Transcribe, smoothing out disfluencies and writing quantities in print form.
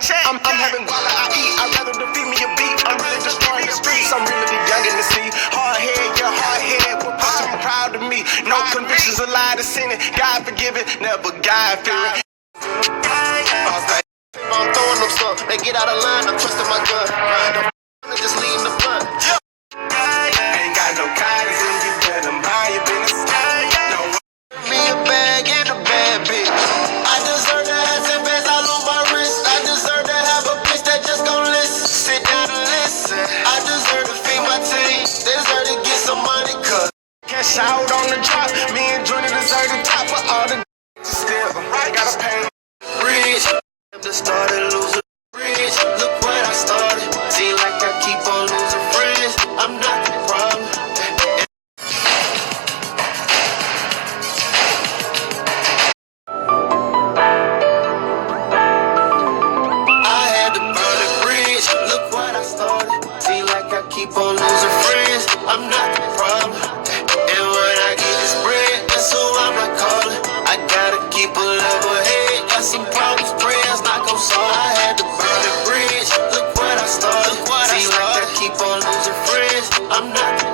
check. I'm having guala, I eat. I'd rather defeat me a beat. I'm really destroying the streets. I'm really young in the sea. Hard head, yeah, hard head. What supposed to be proud of me? No convictions, a lie to sin it. God forgive it, never God fear it. I'm throwing them stuff. They get out of line, I'm trusting my gun. Don't just leave the blunt. Ain't got no kindness in you, better mind your business. Don't me a bag and a bad bitch. I deserve to have some bands all on my wrist. I deserve to have a bitch that just gon' listen. Sit down and listen. I deserve to feed my team. They deserve to get some money, cuz cash out on the drop. Me and Jordan deserve the top of all the still. I gotta pay bridge. The started losing bridge. Look what I started. Seem like I keep on losing friends. I'm not the problem. I had to burn the bridge. Look what I started. Seem like I keep on losing friends. I'm not the problem. And when I get this bread, that's who I'm not calling. I gotta keep a level head. Got some problems, prayers not gon' solve. I had to burn the bridge. Look what I started. Seem like I keep on losing friends. I'm not the